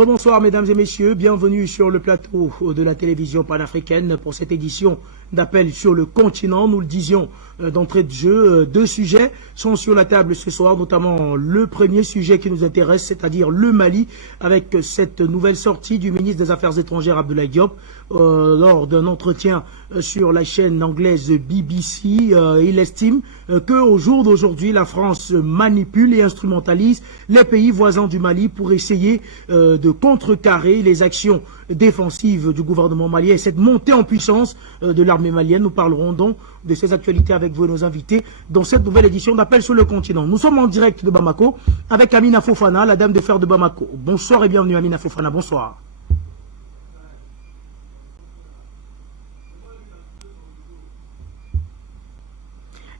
Rebonsoir mesdames et messieurs, bienvenue sur le plateau de la télévision panafricaine pour cette édition d'appel sur le continent. Nous le disions d'entrée de jeu, deux sujets sont sur la table ce soir, notamment le premier sujet qui nous intéresse, c'est-à-dire le Mali, avec cette nouvelle sortie du ministre des Affaires étrangères Abdoulaye Diop lors d'un entretien sur la chaîne anglaise BBC. Il estime qu'au jour d'aujourd'hui, la France manipule et instrumentalise les pays voisins du Mali pour essayer de contrecarrer les actions défensives du gouvernement malien et cette montée en puissance de l'armée malienne. Nous parlerons donc de ces actualités avec vous et nos invités dans cette nouvelle édition d'Appel sur le continent. Nous sommes en direct de Bamako avec Amina Fofana, la dame de fer de Bamako. Bonsoir et bienvenue Amina Fofana, bonsoir.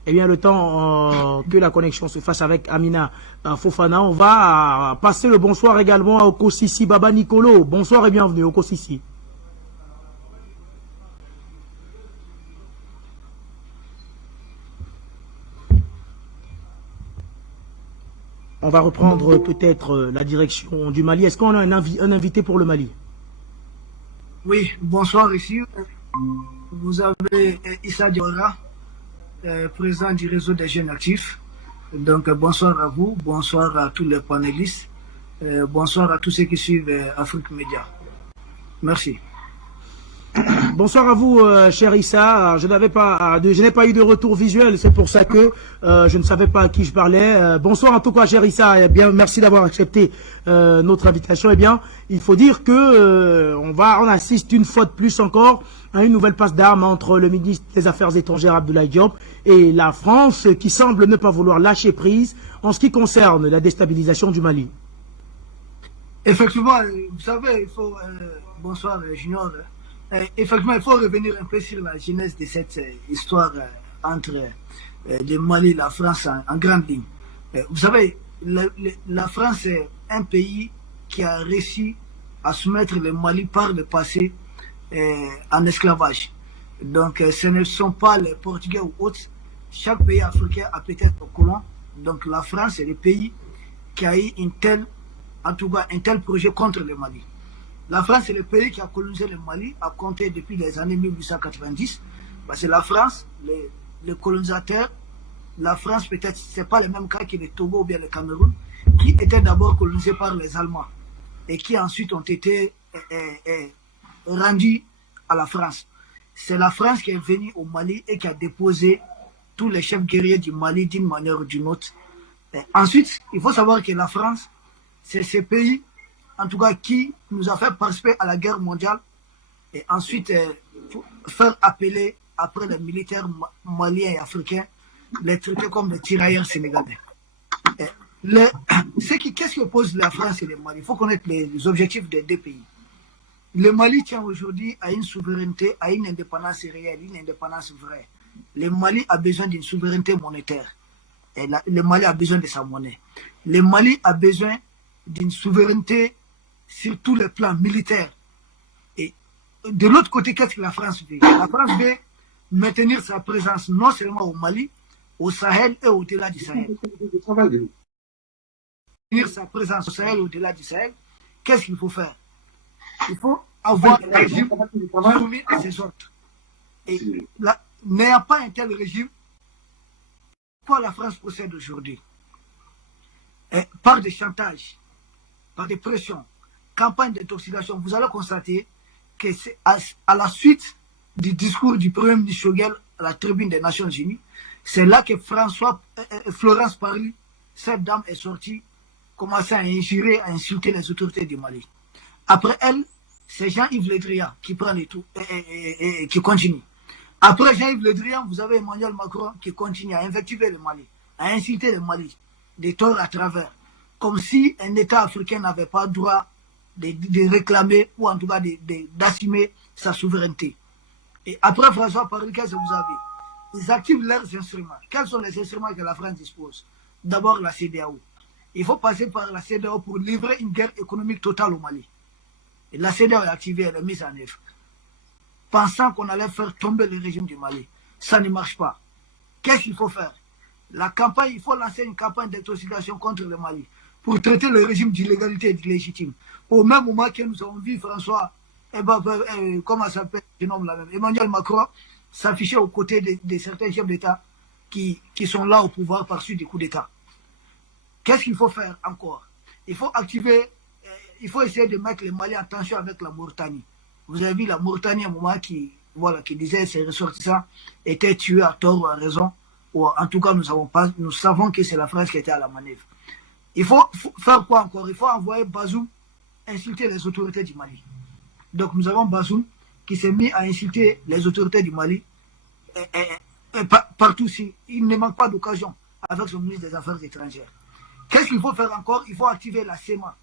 Eh bien, le temps que la connexion se fasse avec Amina Fofana, on va passer le bonsoir également à Okosisi Baba Nicolo. Bonsoir et bienvenue, Okosisi. On va reprendre peut-être la direction du Mali. Est-ce qu'on a un invité pour le Mali? Oui, bonsoir ici. Vous avez Issa Diora, président du réseau des jeunes actifs. Donc bonsoir à vous, bonsoir à tous les panélistes, bonsoir à tous ceux qui suivent Afrique Média. Merci. Bonsoir à vous, cher Issa. Je n'ai pas eu de retour visuel, c'est pour ça que je ne savais pas à qui je parlais. Bonsoir en tout cas, cher Issa. Eh bien, merci d'avoir accepté notre invitation. Eh bien, il faut dire que on assiste une fois de plus encore à une nouvelle passe d'armes entre le ministre des Affaires étrangères Abdoulaye Diop et la France, qui semble ne pas vouloir lâcher prise en ce qui concerne la déstabilisation du Mali. Effectivement, vous savez, il faut bonsoir Junior. Effectivement, il faut revenir un peu sur la genèse de cette histoire entre le Mali et la France en grande ligne. Vous savez, la France est un pays qui a réussi à soumettre le Mali par le passé en esclavage. Donc, ce ne sont pas les Portugais ou autres. Chaque pays africain a peut-être un colon. Donc, la France est le pays qui a eu un tel projet contre le Mali. La France est le pays qui a colonisé le Mali, à compter depuis les années 1890. Parce que la France, les colonisateurs, la France peut-être, ce n'est pas le même cas que le Togo ou bien le Cameroun, qui étaient d'abord colonisés par les Allemands et qui ensuite ont été rendus à la France. C'est la France qui est venue au Mali et qui a déposé tous les chefs guerriers du Mali d'une manière ou d'une autre. Ensuite, il faut savoir que la France, c'est ce pays en tout cas qui nous a fait participer à la guerre mondiale et ensuite faire appeler après les militaires maliens et africains, les traiter comme des tirailleurs sénégalais. Qu'est-ce que pose la France et le Mali? Il faut connaître les objectifs des deux pays. Le Mali tient aujourd'hui à une souveraineté, à une indépendance réelle, une indépendance vraie. Le Mali a besoin d'une souveraineté monétaire. Et le Mali a besoin de sa monnaie. Le Mali a besoin d'une souveraineté sur tous les plans militaires. Et de l'autre côté, qu'est-ce que la France veut? La France veut maintenir sa présence non seulement au Mali, au Sahel et au-delà du Sahel. Maintenir sa présence au Sahel et au-delà du Sahel, qu'est-ce qu'il faut faire? Il faut avoir un régime soumis à ses ordres. Et n'ayant pas un tel régime, pourquoi la France procède aujourd'hui? Par des chantages, par des pressions, campagne d'intoxication, vous allez constater que c'est à la suite du discours du Premier ministre Choguel à la tribune des Nations Unies, c'est là que Florence Parly, cette dame est sortie, commençait à injurer, à insulter les autorités du Mali. Après elle, c'est Jean-Yves Le Drian qui prend les tout et qui continue. Après Jean-Yves Le Drian, vous avez Emmanuel Macron qui continue à invectiver le Mali, à insulter le Mali, des torts à travers, comme si un État africain n'avait pas le droit de réclamer ou en tout cas d'assumer sa souveraineté. Et après François Parly, qu'est-ce que vous avez? Ils activent leurs instruments. Quels sont les instruments que la France dispose? D'abord la CEDEAO. Il faut passer par la CEDEAO pour livrer une guerre économique totale au Mali. Et la CEDEAO est activée, elle est mise en œuvre. Pensant qu'on allait faire tomber le régime du Mali. Ça ne marche pas. Qu'est-ce qu'il faut faire? Il faut lancer une campagne d'intoxication contre le Mali. pour traiter le régime d'illégalité et d'illégitime. Au même moment que nous avons vu François, comment s'appelle, je nomme la même, Emmanuel Macron, s'afficher aux côtés de certains chefs d'État qui sont là au pouvoir par suite des coups d'État. Qu'est-ce qu'il faut faire encore? Il faut activer, il faut essayer de mettre les Maliens en tension avec la Mauritanie. Vous avez vu la Mauritanie à un moment qui disait que ses ressortissants étaient tués à tort ou à raison. Ou en tout cas, nous savons que c'est la France qui était à la manœuvre. Il faut faire quoi encore? Il faut envoyer Bazoum insulter les autorités du Mali. Donc nous avons Bazoum qui s'est mis à insulter les autorités du Mali partout. Il ne manque pas d'occasion avec son ministre des Affaires étrangères. Qu'est-ce qu'il faut faire encore? Il faut activer la SEMA.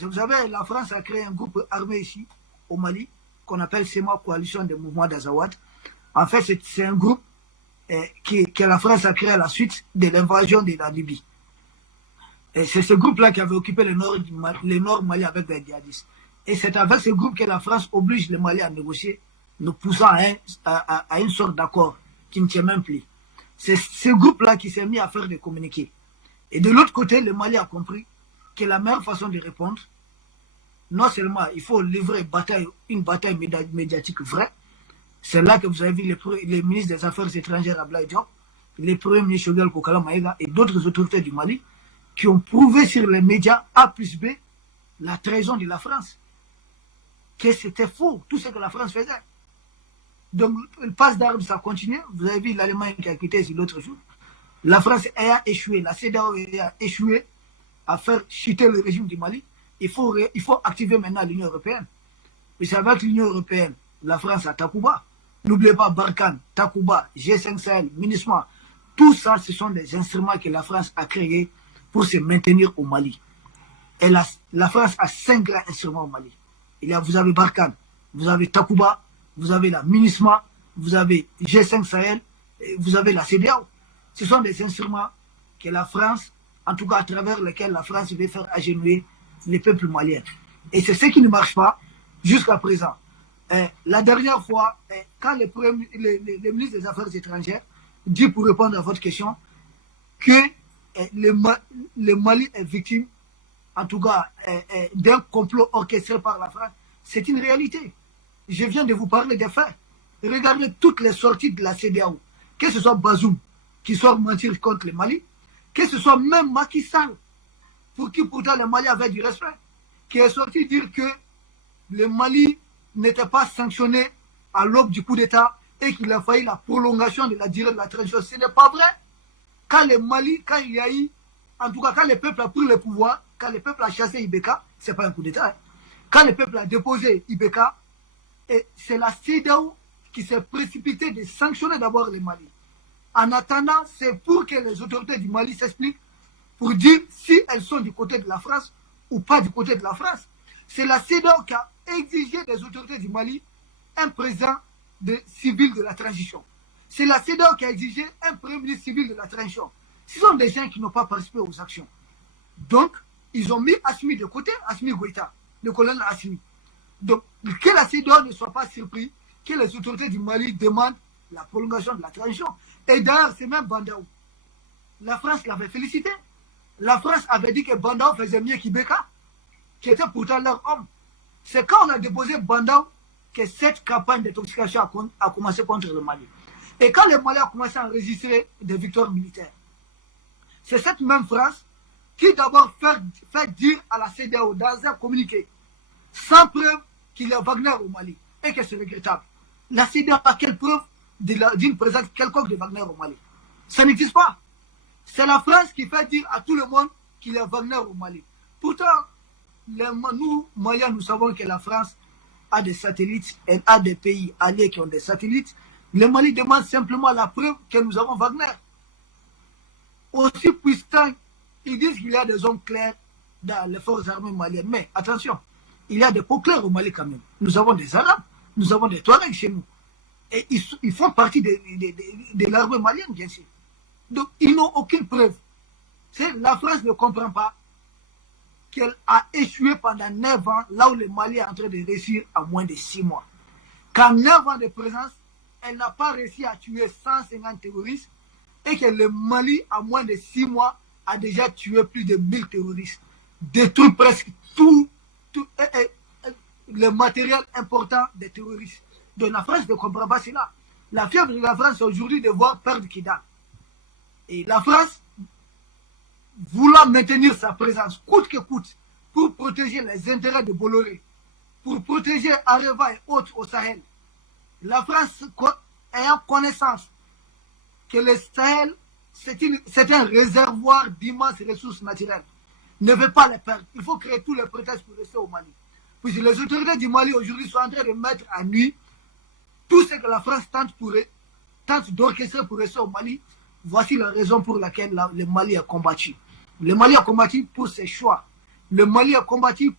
Vous savez, la France a créé un groupe armé ici, au Mali, qu'on appelle SEMA, Coalition des mouvements d'Azawad. En fait, c'est un groupe que la France a créé à la suite de l'invasion de la Libye. Et c'est ce groupe-là qui avait occupé le nord Mali avec les djihadistes. Et c'est avec ce groupe que la France oblige le Mali à négocier, nous poussant à une sorte d'accord qui ne tient même plus. C'est ce groupe-là qui s'est mis à faire des communiqués. Et de l'autre côté, le Mali a compris que la meilleure façon de répondre, non seulement il faut livrer une bataille médiatique vraie, c'est là que vous avez vu les ministres des Affaires étrangères Abdoulaye Diop, les premiers ministres Choguel Kokala Maïga et d'autres autorités du Mali qui ont prouvé sur les médias A plus B la trahison de la France. Que c'était faux, tout ce que la France faisait. Donc, le passe d'armes, ça continue. Vous avez vu l'Allemagne qui a quitté ici l'autre jour. La France a échoué, la CEDEAO a échoué à faire chuter le régime du Mali. Il faut activer maintenant l'Union européenne. Et c'est avec l'Union européenne, la France à Takuba. N'oubliez pas Barkhane, Takuba, G5 Sahel, MINUSMA. Tout ça, ce sont des instruments que la France a créés pour se maintenir au Mali. Et la France a 5 grands instruments au Mali. Vous avez Barkhane, vous avez Takuba, vous avez la MINUSMA, vous avez G5 Sahel, et vous avez la CEDEAO. Ce sont des instruments que la France, en tout cas à travers lesquels la France veut faire agenouiller les peuples maliens. Et c'est ce qui ne marche pas jusqu'à présent. La dernière fois, quand le ministre des Affaires étrangères dit, pour répondre à votre question, que le Mali est victime, en tout cas, d'un complot orchestré par la France, c'est une réalité. Je viens de vous parler des faits. Regardez toutes les sorties de la CEDEAO, que ce soit Bazoum qui sort mentir contre le Mali, que ce soit même Macky Sall, pour qui pourtant le Mali avait du respect, qui est sorti dire que le Mali n'était pas sanctionné à l'aube du coup d'État et qu'il a failli la prolongation de la durée de la transition. Ce n'est pas vrai. Quand le Mali, quand il y a eu, en tout cas quand le peuple a pris le pouvoir, quand le peuple a chassé Ibeka, ce n'est pas un coup d'État. Hein. Quand le peuple a déposé Ibeka, c'est la CEDEAO qui s'est précipitée de sanctionner d'abord le Mali. En attendant, c'est pour que les autorités du Mali s'expliquent, pour dire si elles sont du côté de la France ou pas du côté de la France. C'est la CEDEAO qui a exigé des autorités du Mali un président civil de la transition. C'est la CEDEAO qui a exigé un premier ministre civil de la transition. Ce sont des gens qui n'ont pas participé aux actions. Donc, ils ont mis Assimi de côté, Assimi Goïta, le colonel Assimi. Donc, que la CEDEAO ne soit pas surpris que les autorités du Mali demandent la prolongation de la transition. Et d'ailleurs, c'est même Bandao. La France l'avait félicité. La France avait dit que Bandao faisait mieux qu'Ibeka, qui était pourtant leur homme. C'est quand on a déposé Bandao que cette campagne d'intoxication a commencé contre le Mali. Et quand le Mali a commencé à enregistrer des victoires militaires, c'est cette même France qui d'abord fait dire à la CEDEAO dans un communiqué, sans preuve qu'il y a Wagner au Mali, et que c'est regrettable. La CEDEAO a quelle preuve d'une présence quelconque de Wagner au Mali? Ça n'existe pas. C'est la France qui fait dire à tout le monde qu'il y a Wagner au Mali. Pourtant, nous, Maliens, nous savons que la France a des satellites, elle a des pays alliés qui ont des satellites. Le Mali demande simplement la preuve que nous avons Wagner. Aussi puissant, ils disent qu'il y a des hommes clairs dans les forces armées maliennes. Mais attention, il y a des peaux claires au Mali quand même. Nous avons des Arabes, nous avons des Touaregs chez nous. Et ils font partie de l'armée malienne, bien sûr. Donc, ils n'ont aucune preuve. La France ne comprend pas qu'elle a échoué pendant 9 ans, là où le Mali est en train de réussir en moins de 6 mois. Qu'en 9 ans de présence, elle n'a pas réussi à tuer 150 terroristes et que le Mali, en moins de 6 mois, a déjà tué plus de 1000 terroristes. détruit presque tout le matériel important des terroristes. Donc la France ne comprend pas cela. La fièvre de la France aujourd'hui de voir perdre Kidal. Et la France, voulant maintenir sa présence coûte que coûte pour protéger les intérêts de Bolloré, pour protéger Areva et autres au Sahel, la France ayant connaissance que le Sahel, c'est un réservoir d'immenses ressources naturelles, ne veut pas les perdre. Il faut créer tous les prétextes pour rester au Mali. Puisque les autorités du Mali aujourd'hui sont en train de mettre à nuit tout ce que la France tente d'orchestrer pour rester au Mali. Voici la raison pour laquelle le Mali a combattu. Le Mali a combattu pour ses choix. Le Mali a combattu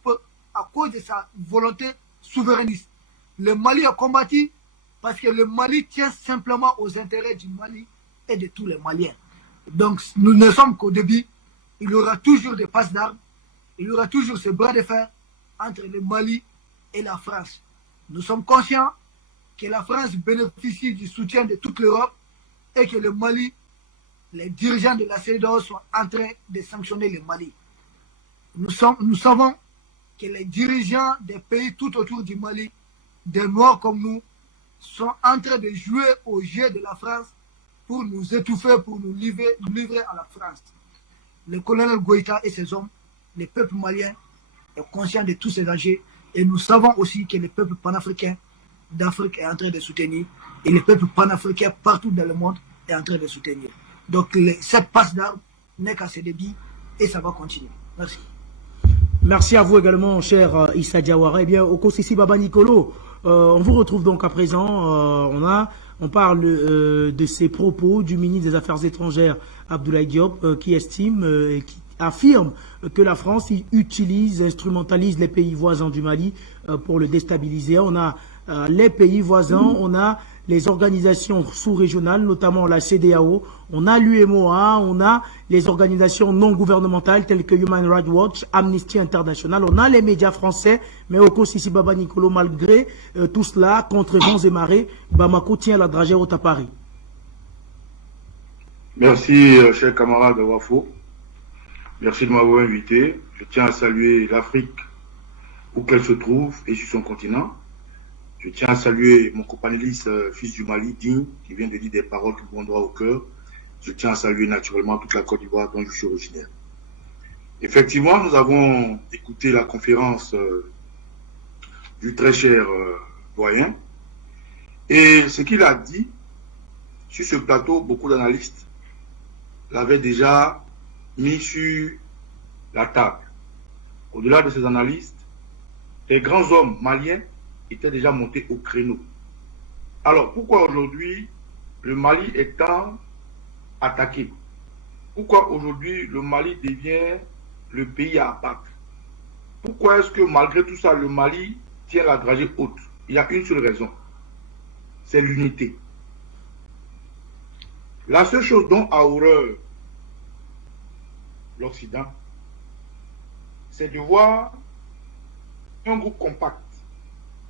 à cause de sa volonté souverainiste. Le Mali a combattu parce que le Mali tient simplement aux intérêts du Mali et de tous les Maliens. Donc nous ne sommes qu'au début. Il y aura toujours des passes d'armes. Il y aura toujours ce bras de fer entre le Mali et la France. Nous sommes conscients que la France bénéficie du soutien de toute l'Europe et que le Mali, les dirigeants de la CEDEAO sont en train de sanctionner le Mali. Nous savons que les dirigeants des pays tout autour du Mali, des Noirs comme nous, sont en train de jouer au jeu de la France pour nous étouffer, pour nous livrer à la France. Le colonel Goïta et ses hommes, le peuple malien, est conscient de tous ces dangers et nous savons aussi que le peuple panafricain d'Afrique est en train de soutenir et le peuple panafricain partout dans le monde est en train de soutenir. Donc cette passe d'armes n'est qu'à ses débuts et ça va continuer. Merci. Merci à vous également, cher Issa Diawara. Eh bien, Okosisi Baba Nicolo, on vous retrouve donc à présent. On parle de ces propos du ministre des Affaires étrangères, Abdoulaye Diop, qui estime et qui affirme que la France instrumentalise les pays voisins du Mali pour le déstabiliser. On a les pays voisins, on a les organisations sous-régionales, notamment la CEDEAO, on a l'UMOA, on a les organisations non gouvernementales telles que Human Rights Watch, Amnesty International, on a les médias français, mais Okosisi Baba Nicolo, malgré tout cela, contre vents et marées, Bamako tient la dragée haute à Paris. Merci, cher camarade de Wafo. Merci de m'avoir invité. Je tiens à saluer l'Afrique où qu'elle se trouve et sur son continent. Je tiens à saluer mon copanéliste, fils du Mali, Digne, qui vient de dire des paroles qui vont droit au cœur. Je tiens à saluer naturellement toute la Côte d'Ivoire dont je suis originaire. Effectivement, nous avons écouté la conférence du très cher doyen. Et ce qu'il a dit, sur ce plateau, beaucoup d'analystes l'avaient déjà mis sur la table. Au-delà de ces analystes, les grands hommes maliens étaient déjà montés au créneau. Alors, pourquoi aujourd'hui le Mali étant attaqué? Pourquoi aujourd'hui le Mali devient le pays à abattre? Pourquoi est-ce que malgré tout ça, le Mali tient la dragée haute? Il y a une seule raison, c'est l'unité. La seule chose dont a horreur l'Occident, c'est de voir un groupe compact,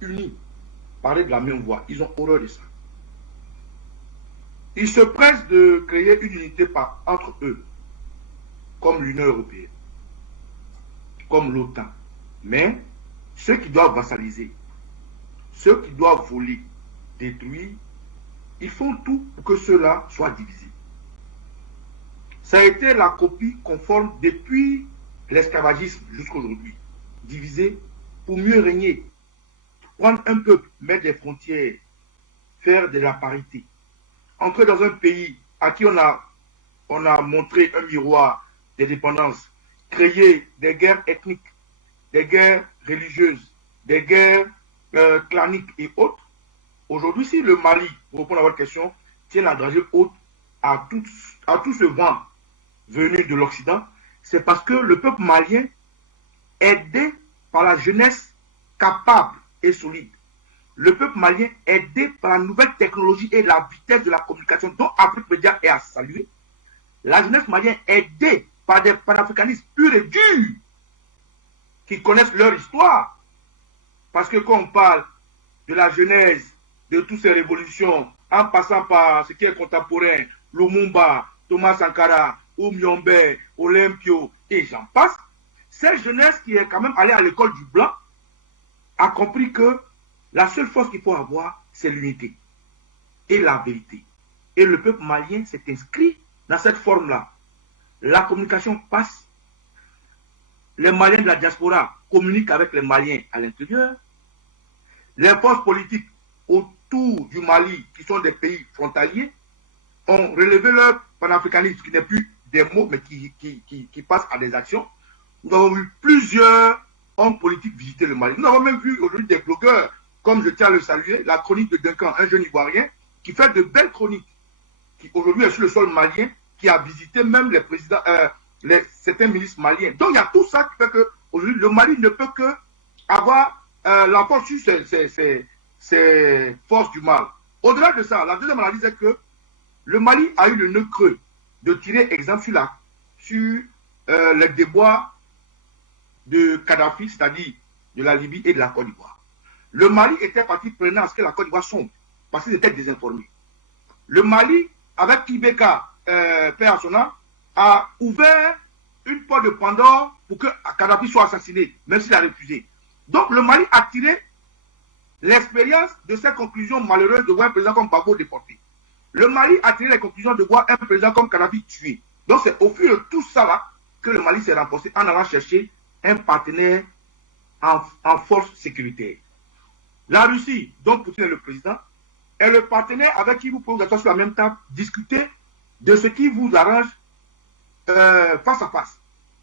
uni, parler de la même voix. Ils ont horreur de ça. Ils se pressent de créer une unité entre eux, comme l'Union européenne, comme l'OTAN. Mais ceux qui doivent vassaliser, ceux qui doivent voler, détruire, ils font tout pour que ceux-là soient divisés. Ça a été la copie conforme depuis l'esclavagisme jusqu'à aujourd'hui. Diviser pour mieux régner. Prendre un peuple, mettre des frontières, faire de la parité. Entrer dans un pays à qui on a montré un miroir des dépendances, créer des guerres ethniques, des guerres religieuses, des guerres claniques et autres. Aujourd'hui, si le Mali, pour répondre à votre question, tient la dragée haute à tout ce vent venu de l'Occident, c'est parce que le peuple malien, aidé par la jeunesse capable et solide, le peuple malien, aidé par la nouvelle technologie et la vitesse de la communication dont Afrique Média est à saluer, la jeunesse malienne, aidée par des panafricanistes purs et durs qui connaissent leur histoire. Parce que quand on parle de la genèse de toutes ces révolutions, en passant par ce qui est contemporain, Lumumba, Thomas Sankara, Oumyombe, Olympio, et j'en passe, cette jeunesse qui est quand même allée à l'école du blanc a compris que la seule force qu'il faut avoir, c'est l'unité et la vérité. Et le peuple malien s'est inscrit dans cette forme-là. La communication passe. Les Maliens de la diaspora communiquent avec les Maliens à l'intérieur. Les forces politiques autour du Mali, qui sont des pays frontaliers, ont relevé leur panafricanisme, qui n'est plus des mots, mais qui passe à des actions. Nous avons vu plusieurs hommes politiques visiter le Mali. Nous avons même vu aujourd'hui des blogueurs, comme je tiens à le saluer, la chronique de Duncan, un jeune Ivoirien, qui fait de belles chroniques, qui aujourd'hui est sur le sol malien, qui a visité même les présidents, certains ministres maliens. Donc il y a tout ça qui fait que aujourd'hui le Mali ne peut que avoir la force sur ces forces du mal. Au-delà de ça, la deuxième analyse est que le Mali a eu le nœud creux de tirer exemple sur les déboires de Kadhafi, c'est-à-dire de la Libye et de la Côte d'Ivoire. Le Mali était parti prenant à ce que la Côte d'Ivoire sombre, parce qu'ils étaient désinformés. Le Mali, avec Ibeka, Père Assona, a ouvert une porte de Pandore pour que Kadhafi soit assassiné, même s'il a refusé. Donc le Mali a tiré l'expérience de ces conclusions malheureuses de voir un président comme Gbagbo déporté. Le Mali a tiré les conclusions de voir un président comme Kadhafi tué. Donc c'est au fur de tout ça là que le Mali s'est renforcé en allant chercher un partenaire en force sécuritaire. La Russie, dont Poutine est le président, est le partenaire avec qui vous pouvez vous asseoir sur la même table, discuter de ce qui vous arrange face à face.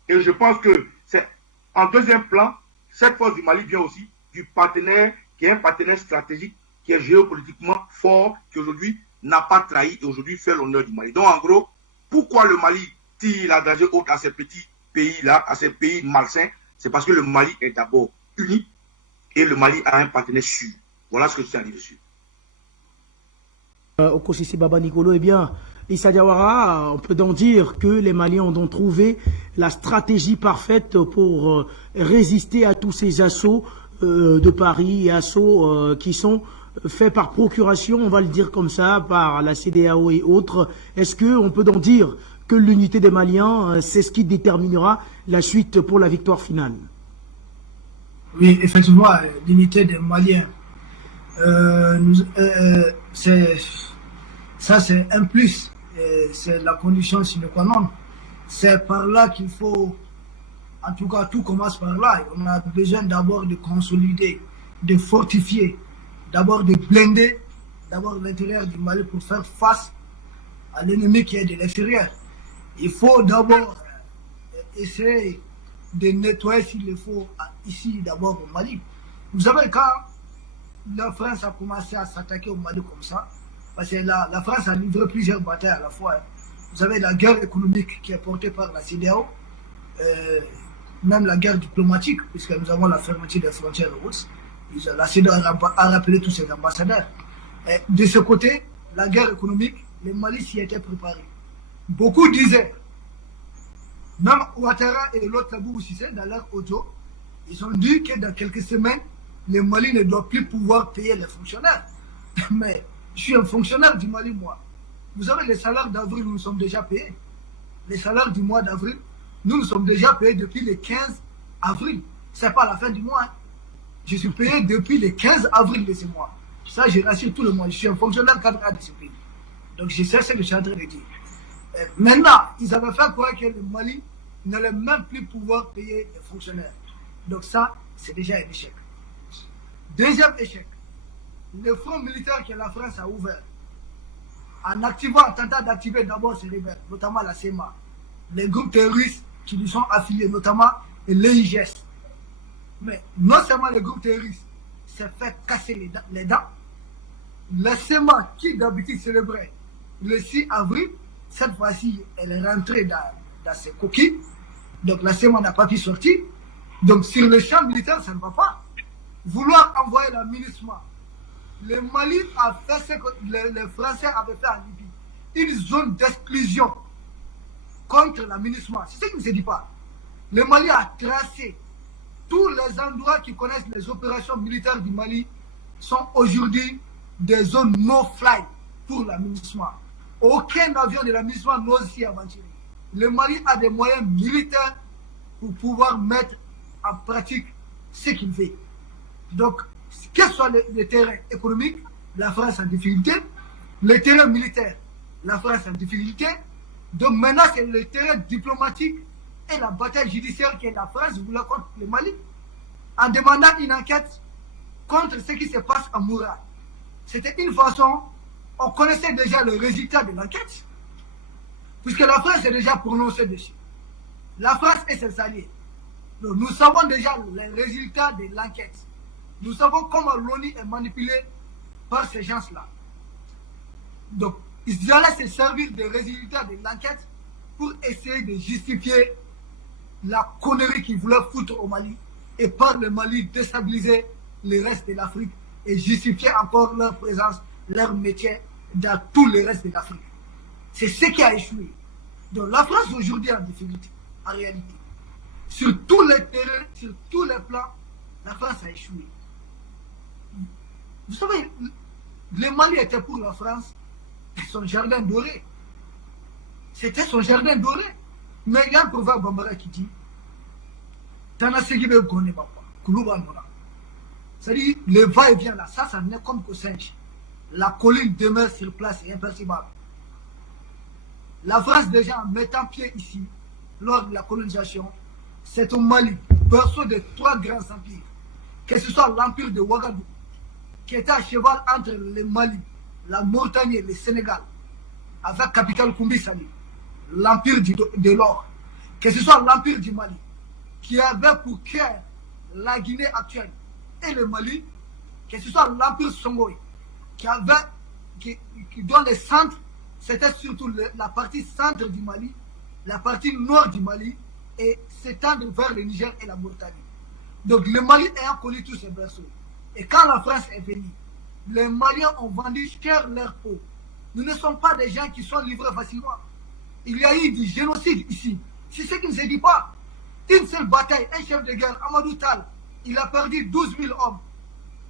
Et je pense que c'est en deuxième plan, cette force du Mali vient aussi du partenaire qui est un partenaire stratégique, qui est géopolitiquement fort, qui aujourd'hui n'a pas trahi et aujourd'hui fait l'honneur du Mali. Donc en gros, pourquoi le Mali tire la dragée haute à ces petits pays-là, à ces pays malsains? C'est parce que le Mali est d'abord uni et le Mali a un partenaire sûr. Voilà ce que je suis à dire dessus. Okosisi Baba Nicolo, eh bien, Issa Diawara, on peut donc dire que les Maliens ont donc trouvé la stratégie parfaite pour résister à tous ces assauts de Paris, assauts qui sont faits par procuration, on va le dire comme ça, par la CEDEAO et autres. Est-ce qu'on peut donc dire que l'unité des Maliens, c'est ce qui déterminera la suite pour la victoire finale? Oui, effectivement, l'unité des Maliens, ça c'est un plus, c'est la condition sine qua non. C'est par là qu'il faut, en tout cas tout commence par là. On a besoin d'abord de consolider, de fortifier, d'abord de blinder d'abord l'intérieur du Mali pour faire face à l'ennemi qui est de l'extérieur. Il faut d'abord essayer de nettoyer s'il le faut ici d'abord au Mali. Vous savez, quand la France a commencé à s'attaquer au Mali comme ça, parce que la France a livré plusieurs batailles à la fois. Vous savez, la guerre économique qui est portée par la CEDEAO, même la guerre diplomatique, puisque nous avons la fermeture des frontières russes, la CEDEAO a rappelé tous ses ambassadeurs. Et de ce côté, la guerre économique, le Mali s'y était préparé. Beaucoup disaient, même Ouattara et l'autre Tabou Cissé, dans leur audio, ils ont dit que dans quelques semaines, le Mali ne doit plus pouvoir payer les fonctionnaires. Mais je suis un fonctionnaire du Mali, moi. Vous savez, les salaires d'avril, nous sommes déjà payés. Les salaires du mois d'avril, nous sommes déjà payés depuis le 15 avril. Ce n'est pas la fin du mois. Hein. Je suis payé depuis le 15 avril de ce mois. Ça, je rassure tout le monde. Je suis un fonctionnaire cadre à discipline. Donc, je sais ce que je suis en train de dire. Maintenant, ils avaient fait croire que le Mali n'allait même plus pouvoir payer les fonctionnaires. Donc ça, c'est déjà un échec. Deuxième échec, le front militaire que la France a ouvert, en tentant d'activer d'abord ces rebelles, notamment la CEMA, les groupes terroristes qui lui sont affiliés, notamment l'EIGS. Mais non seulement les groupes terroristes s'est fait casser les dents, la CEMA qui d'habitude célébrait le 6 avril, cette fois-ci, elle est rentrée dans ses coquilles. Donc la CEMA n'a pas pu sortir. Donc sur le champ militaire, ça ne va pas. Vouloir envoyer la MINUSMA. Le Mali a fait ce que les Français avaient fait en Libye. Une zone d'exclusion contre la MINUSMA. C'est ce qui ne se dit pas. Le Mali a tracé tous les endroits qui connaissent les opérations militaires du Mali sont aujourd'hui des zones no-fly pour la MINUSMA. Aucun avion de la MINUSMA n'ose s'y aventurer. Le Mali a des moyens militaires pour pouvoir mettre en pratique ce qu'il veut. Donc, quels sont les terrains économiques, la France en difficulté, les terrains militaires, la France en difficulté. Donc maintenant, c'est le terrain diplomatique et la bataille judiciaire que la France voulait contre le Mali, en demandant une enquête contre ce qui se passe à Moura. C'était une façon, on connaissait déjà le résultat de l'enquête, puisque la France est déjà prononcée dessus. La France et ses alliés. Donc nous savons déjà les résultats de l'enquête. Nous savons comment l'ONU est manipulée par ces gens-là. Donc, ils allaient se servir des résultats de l'enquête pour essayer de justifier la connerie qu'ils voulaient foutre au Mali et par le Mali déstabiliser le reste de l'Afrique et justifier encore leur présence, leur métier dans tout le reste de l'Afrique. C'est ce qui a échoué. Donc la France aujourd'hui est en difficulté, en réalité. Sur tous les terrains, sur tous les plans, la France a échoué. Vous savez, le Mali était pour la France son jardin doré. C'était son jardin doré. Mais il y a un proverbe bambara qui dit c'est-à-dire, le va-et-vient là, ça n'est comme qu'au singe. La colline demeure sur place et imperturbable. La France, déjà en mettant pied ici, lors de la colonisation, c'est au Mali, berceau de 3 grands empires, que ce soit l'empire de Ouagadougou, qui était à cheval entre le Mali, la Mauritanie et le Sénégal, avec capitale Koumbi Sali, l'empire de l'or, que ce soit l'empire du Mali, qui avait pour cœur la Guinée actuelle et le Mali, que ce soit l'empire Songhai, dont le centre, c'était surtout la partie centre du Mali, la partie nord du Mali, et s'étendre vers le Niger et la Mauritanie. Donc le Mali ayant connu tous ces berceaux. Et quand la France est venue, les Maliens ont vendu cher leur peau. Nous ne sommes pas des gens qui sont livrés facilement. Il y a eu du génocide ici. C'est ce qui ne se dit pas. Une seule bataille, un chef de guerre, Amadou Tal, il a perdu 12 000 hommes.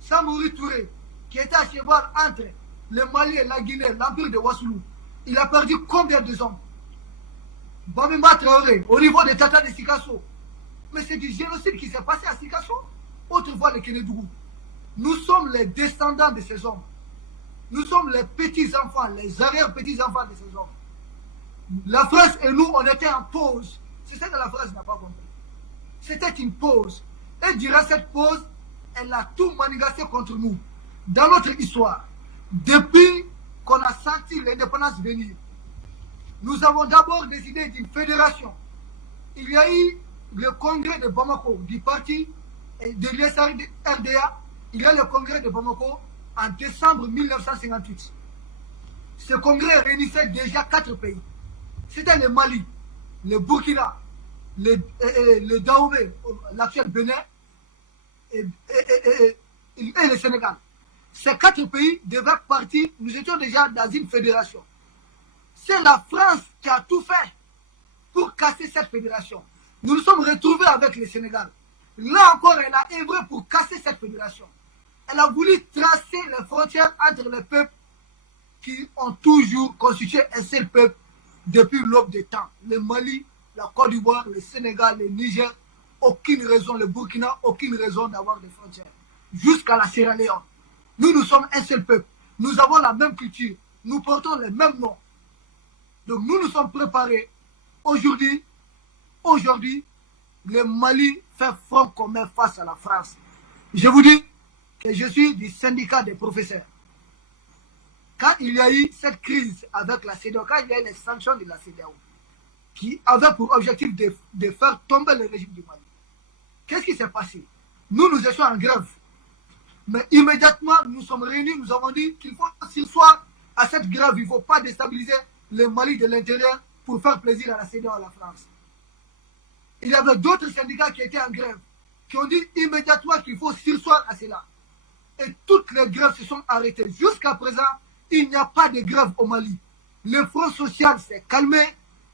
Samori Touré, qui était à cheval entre le Mali et la Guinée, l'empire de Wassoulou, il a perdu combien de hommes? Bamima Traoré, au niveau des Tata de Sikasso. Mais c'est du génocide qui s'est passé à Sikasso. Autrefois le Kénédougou. Nous sommes les descendants de ces hommes. Nous sommes les petits-enfants, les arrière-petits-enfants de ces hommes. La France et nous, on était en pause. C'est ça que la France n'a pas compris. C'était une pause. Et durant cette pause, elle a tout manigancé contre nous. Dans notre histoire, depuis qu'on a senti l'indépendance venir, nous avons d'abord décidé d'une fédération. Il y a eu le congrès de Bamako, du parti de l'USRDA. Il y a le congrès de Bamako en décembre 1958. Ce congrès réunissait déjà 4 pays. C'était le Mali, le Burkina, le Dahomey, l'actuel Bénin, et le Sénégal. Ces 4 pays devaient partir. Nous étions déjà dans une fédération. C'est la France qui a tout fait pour casser cette fédération. Nous nous sommes retrouvés avec le Sénégal. Là encore, elle a œuvré pour casser cette fédération. Elle a voulu tracer les frontières entre les peuples qui ont toujours constitué un seul peuple depuis l'aube des temps. Le Mali, la Côte d'Ivoire, le Sénégal, le Niger, aucune raison, le Burkina, aucune raison d'avoir des frontières. Jusqu'à la Sierra Leone. Nous sommes un seul peuple. Nous avons la même culture. Nous portons les mêmes noms. Donc nous nous sommes préparés. Aujourd'hui, le Mali fait front commun face à la France. Je vous dis que je suis du syndicat des professeurs. Quand il y a eu cette crise avec la CEDEAO, quand il y a eu les sanctions de la CEDEAO, qui avaient pour objectif de faire tomber le régime du Mali, qu'est-ce qui s'est passé? Nous étions en grève. Mais immédiatement, nous sommes réunis, nous avons dit qu'il faut s'il soit à cette grève, il ne faut pas déstabiliser le Mali de l'intérieur pour faire plaisir à la CEDEAO et à la France. Il y avait d'autres syndicats qui étaient en grève, qui ont dit immédiatement qu'il faut surseoir à cela. Et toutes les grèves se sont arrêtées. Jusqu'à présent, il n'y a pas de grève au Mali. Le front social s'est calmé.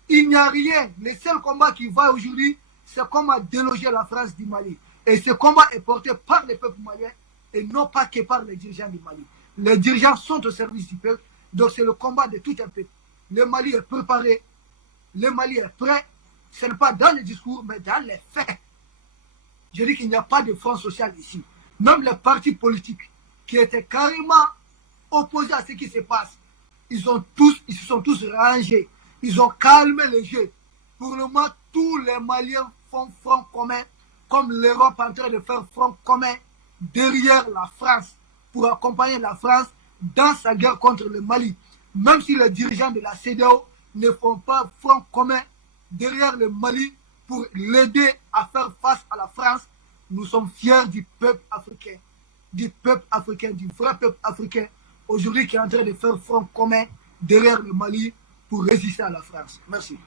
Il n'y a rien. Le seul combat qui va aujourd'hui, c'est comment déloger la France du Mali. Et ce combat est porté par les peuples maliens et non pas que par les dirigeants du Mali. Les dirigeants sont au service du peuple. Donc c'est le combat de tout un peuple. Le Mali est préparé. Le Mali est prêt. ce n'est pas dans les discours, mais dans les faits. Je dis qu'il n'y a pas de front social ici. Même les partis politiques qui étaient carrément opposés à ce qui se passe, ils se sont tous rangés. Ils ont calmé le jeu. Pour le moment, tous les Maliens font front commun, comme l'Europe est en train de faire front commun derrière la France, pour accompagner la France dans sa guerre contre le Mali. Même si les dirigeants de la CEDEAO ne font pas front commun derrière le Mali pour l'aider à faire face à la France, nous sommes fiers du peuple africain, du vrai peuple africain, aujourd'hui qui est en train de faire front commun derrière le Mali pour résister à la France. Merci.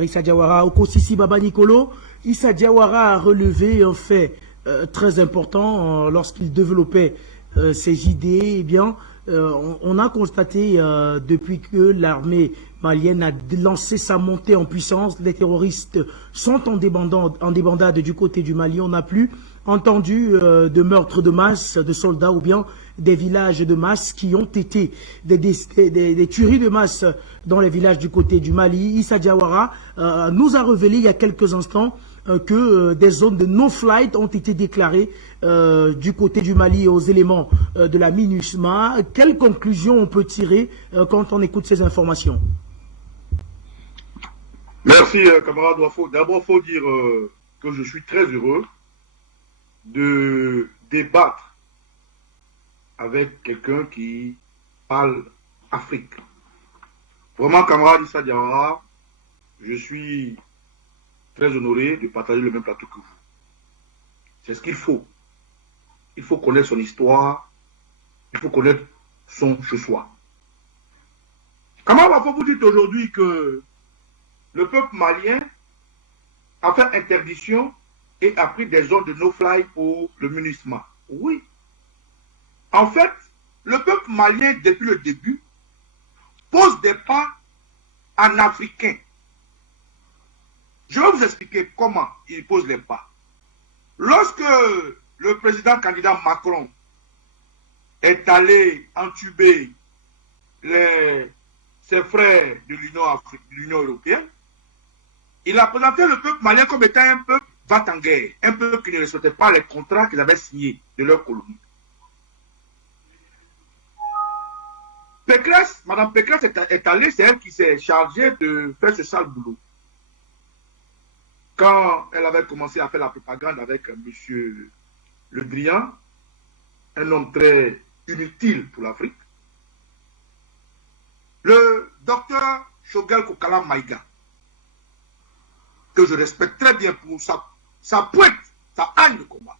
Issa Diawara, Okosisi Baba Nicolo, Issa Diawara a relevé un fait très important lorsqu'il développait ses idées. Eh bien, on a constaté depuis que l'armée malienne a lancé sa montée en puissance, les terroristes sont en débandade du côté du Mali. On n'a plus entendu de meurtres de masse de soldats ou bien des villages de masse qui ont été des tueries de masse dans les villages du côté du Mali. Issa Diawara nous a révélé il y a quelques instants que des zones de no-flight ont été déclarées du côté du Mali aux éléments de la MINUSMA. Quelle conclusion on peut tirer quand on écoute ces informations? Merci, camarade Wafo. D'abord, il faut dire que je suis très heureux de débattre avec quelqu'un qui parle Afrique. Vraiment, camarade Issa Diawara, je suis très honoré de partager le même plateau que vous. C'est ce qu'il faut. Il faut connaître son histoire, il faut connaître son ce-soi. Camarade Wafo, vous dites aujourd'hui que le peuple malien a fait interdiction et a pris des zones de no-fly pour le MINUSMA. Oui. En fait, le peuple malien, depuis le début, pose des pas en africain. Je vais vous expliquer comment il pose les pas. Lorsque le président candidat Macron est allé entuber ses frères de l'Union européenne, il a présenté le peuple malien comme étant un peuple va en guerre, un peuple qui ne respectait pas les contrats qu'ils avaient signés de leur colonie. Pécresse, Madame Pécresse est allée, c'est elle qui s'est chargée de faire ce sale boulot. Quand elle avait commencé à faire la propagande avec M. Le Drian, un homme très inutile pour l'Afrique, le docteur Choguel Kokala Maïga, que je respecte très bien pour sa pointe, sa haine de combat,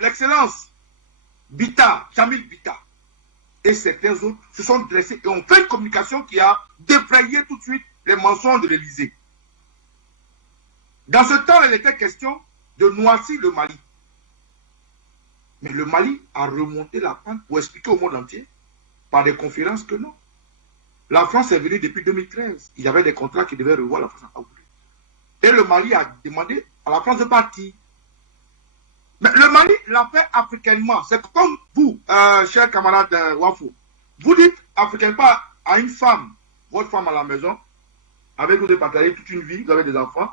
l'excellence Bita, Jamil Bita, et certains autres se sont dressés et ont fait une communication qui a défrayé tout de suite les mensonges de l'Élysée. Dans ce temps, il était question de noircir le Mali. Mais le Mali a remonté la pente pour expliquer au monde entier, par des conférences, que non. La France est venue depuis 2013. Il y avait des contrats qui devaient revoir, la France n'a pas voulu. Et le Mali a demandé à la France de partir. Mais le Mali l'a fait africainement. C'est comme vous, cher camarade Wafo. Vous dites africainement à une femme, votre femme à la maison, avec vous de partager toute une vie, vous avez des enfants,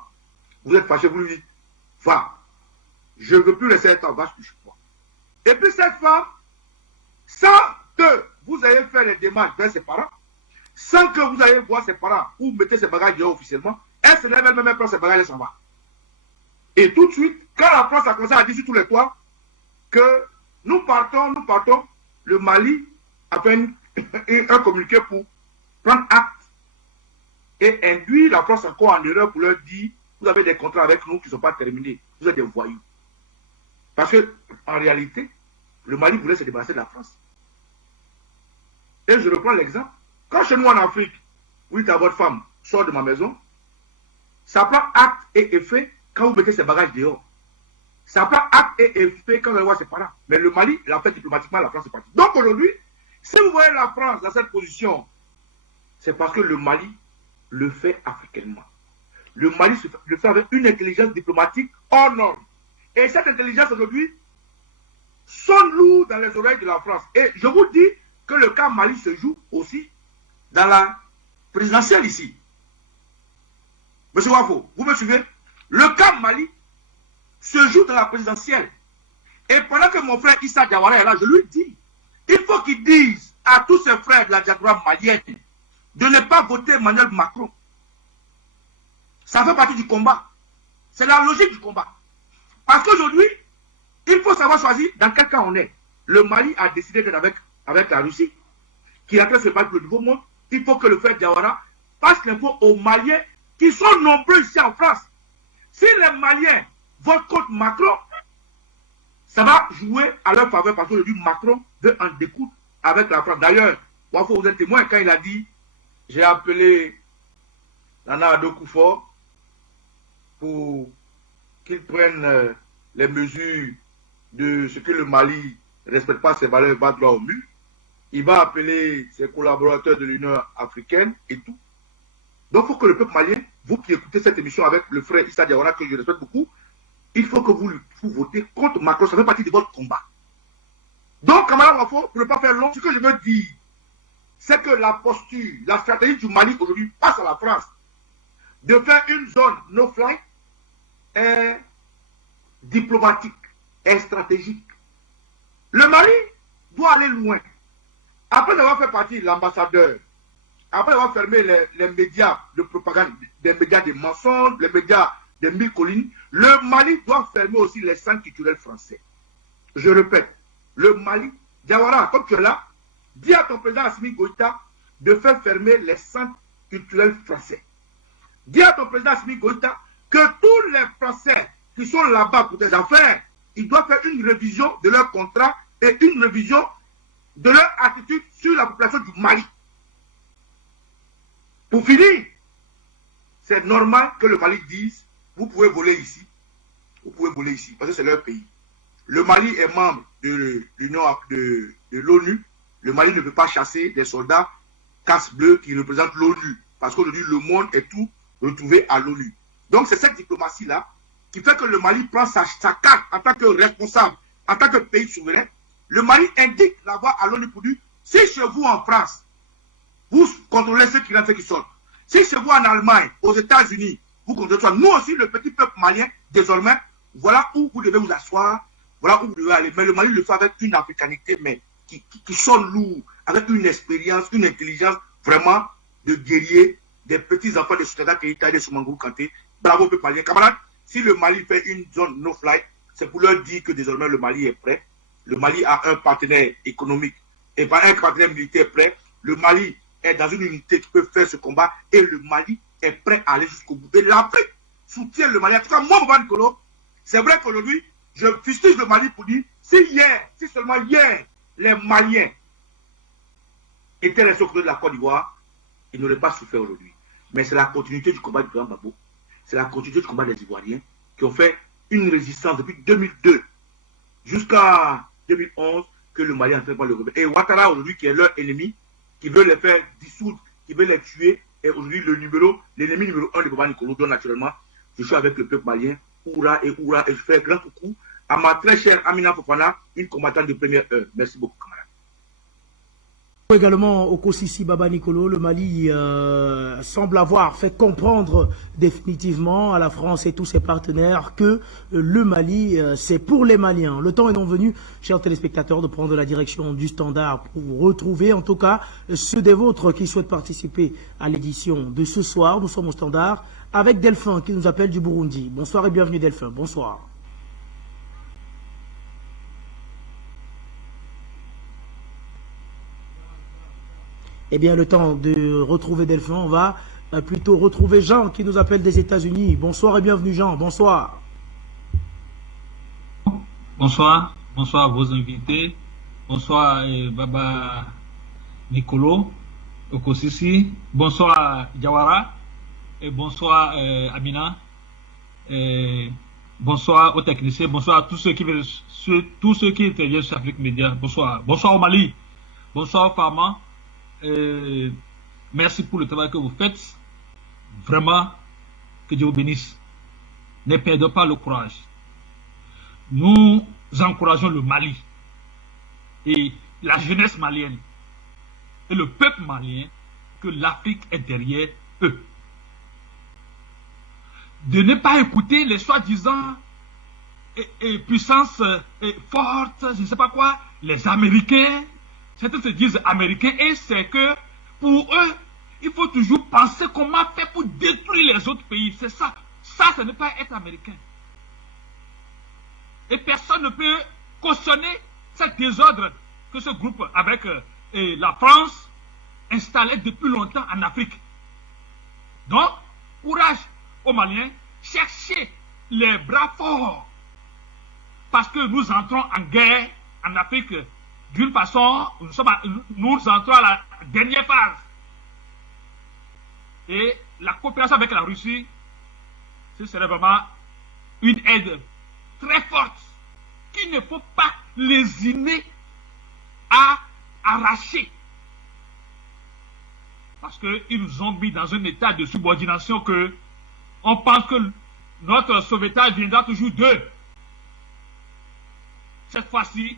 vous êtes fâché, vous lui dites, va, je ne veux plus laisser être en vache que je crois. Et puis cette femme, sans que vous ayez fait les démarches vers ses parents, sans que vous ayez voir ses parents ou mettez ses bagages dehors officiellement, elle se lève elle-même, elle prend ses bagages et s'en va. Et tout de suite, quand la France a commencé à dire sur tous les toits que nous partons, le Mali a fait un communiqué pour prendre acte et induire la France encore en erreur pour leur dire vous avez des contrats avec nous qui ne sont pas terminés, vous êtes des voyous. Parce que en réalité, le Mali voulait se débarrasser de la France. Et je reprends l'exemple. Quand chez nous en Afrique, vous dites à votre femme, sors de ma maison, ça prend acte et effet quand vous mettez ses bagages dehors. Ça prend acte et effet quand vous allez voir ses parents. Mais le Mali l'a fait diplomatiquement, la France est partie. Donc aujourd'hui, si vous voyez la France dans cette position, c'est parce que le Mali le fait africainement. Le Mali le fait avec une intelligence diplomatique hors norme. Et cette intelligence aujourd'hui sonne lourd dans les oreilles de la France. Et je vous dis que le cas Mali se joue aussi dans la présidentielle ici. Monsieur Wafo, vous me suivez? Le cas Mali se joue dans la présidentielle. Et pendant que mon frère Issa Diawara est là, je lui dis, il faut qu'il dise à tous ses frères de la diaspora malienne de ne pas voter Emmanuel Macron. Ça fait partie du combat. C'est la logique du combat. Parce qu'aujourd'hui, il faut savoir choisir dans quel cas on est. Le Mali a décidé d'être avec la Russie, qui est en train de se battre pour le nouveau monde. Il faut que le frère Diawara passe l'info aux Maliens qui sont nombreux ici en France. Si les Maliens votent contre Macron, ça va jouer à leur faveur parce qu'aujourd'hui Macron veut en découdre avec la France. D'ailleurs, Wafo, vous êtes témoin quand il a dit j'ai appelé Nana Addo Kufuor pour qu'ils prennent les mesures de ce que le Mali ne respecte pas ses valeurs et bat droit au mur. Il va appeler ses collaborateurs de l'Union africaine et tout. Donc il faut que le peuple malien, vous qui écoutez cette émission avec le frère Issa Diawara, que je respecte beaucoup, il faut que vous votez contre Macron. Ça fait partie de votre combat. Donc, camarade Wafo, pour ne pas faire long, ce que je veux dire, c'est que la posture, la stratégie du Mali aujourd'hui passe à la France de faire une zone no-fly est diplomatique, est stratégique. Le Mali doit aller loin. Après avoir fait partie de l'ambassadeur, après avoir fermé les médias de propagande, des médias de mensonges, les médias des 1000 collines, le Mali doit fermer aussi les centres culturels français. Je répète, le Mali, Diawara, comme tu es là, dis à ton président Assimi Goïta de faire fermer les centres culturels français. Dis à ton président Assimi Goïta que tous les Français qui sont là-bas pour des affaires, ils doivent faire une révision de leur contrat et une révision de leur attitude sur la population du Mali. Pour finir, c'est normal que le Mali dise, vous pouvez voler ici, vous pouvez voler ici, parce que c'est leur pays. Le Mali est membre de l'ONU. Le Mali ne peut pas chasser des soldats casse-bleus qui représentent l'ONU, parce qu'aujourd'hui, le monde est tout retrouvé à l'ONU. Donc, c'est cette diplomatie-là qui fait que le Mali prend sa carte en tant que responsable, en tant que pays souverain. Le Mali indique la voie à l'ONU pour dire, si chez vous en France, vous contrôlez ceux qui rentrent, ceux qui sortent. Si chez vous en Allemagne, aux États-Unis, vous contrôlez ça. Nous aussi, le petit peuple malien, désormais, voilà où vous devez vous asseoir, voilà où vous devez aller. Mais le Mali le fait avec une africanité, mais qui sonne lourd, avec une expérience, une intelligence vraiment de guerrier, des petits enfants de Soutada Keïta et de Soumangourou Kanté. Bravo, peuple malien. Camarades, si le Mali fait une zone no-fly, c'est pour leur dire que désormais le Mali est prêt. Le Mali a un partenaire économique et pas un partenaire militaire prêt. Le Mali est dans une unité qui peut faire ce combat et le Mali est prêt à aller jusqu'au bout. Et l'Afrique soutient le Mali. En tout cas, moi, Boba Nicolo, c'est vrai qu'aujourd'hui, je fustige le Mali pour dire, si seulement hier, les Maliens étaient restés au côté de la Côte d'Ivoire, ils n'auraient pas souffert aujourd'hui. Mais c'est la continuité du combat du Grand Babo. C'est la continuité du combat des Ivoiriens qui ont fait une résistance depuis 2002 jusqu'à 2011 que le Mali est en train de le rebelle. Et Ouattara aujourd'hui qui est leur ennemi, qui veut les faire dissoudre, qui veut les tuer, et aujourd'hui l'ennemi numéro 1 de Boba Nicolo. Donc naturellement, je suis avec le peuple malien, Oura, et je fais un grand coucou à ma très chère Amina Fofana, une combattante de première heure. Merci beaucoup, camarade. Également au Kosisi Baba Nicolo, le Mali semble avoir fait comprendre définitivement à la France et tous ses partenaires que le Mali, c'est pour les Maliens. Le temps est donc venu, chers téléspectateurs, de prendre la direction du Standard pour retrouver, en tout cas, ceux des vôtres qui souhaitent participer à l'édition de ce soir. Nous sommes au Standard avec Delphin qui nous appelle du Burundi. Bonsoir et bienvenue Delphin. Bonsoir. Eh bien, le temps de retrouver Delphin, on va plutôt retrouver Jean qui nous appelle des États-Unis. Bonsoir et bienvenue Jean, bonsoir. Bonsoir, bonsoir à vos invités. Bonsoir Baba Nicolo, Okosisi. Bonsoir Diawara. Et bonsoir Amina. Et bonsoir aux techniciens. Bonsoir à tous ceux qui interviennent sur Afrique Média. Bonsoir. Bonsoir au Mali. Bonsoir Farman. Merci pour le travail que vous faites. Vraiment, que Dieu vous bénisse. Ne perdez pas le courage. Nous encourageons le Mali et la jeunesse malienne et le peuple malien que l'Afrique est derrière eux. De ne pas écouter les soi-disant puissances fortes, je ne sais pas quoi, les Américains. Certains se disent Américains et c'est que pour eux, il faut toujours penser comment faire pour détruire les autres pays. C'est ça. Ça, ce n'est pas être américain. Et personne ne peut cautionner ce désordre que ce groupe avec la France installait depuis longtemps en Afrique. Donc, courage aux Maliens, cherchez les bras forts. Parce que nous entrons en guerre en Afrique d'une façon, nous entrons à la dernière phase. Et la coopération avec la Russie, ce serait vraiment une aide très forte qu'il ne faut pas lésiner à arracher. Parce qu'ils nous ont mis dans un état de subordination que on pense que notre sauvetage viendra toujours d'eux. Cette fois-ci,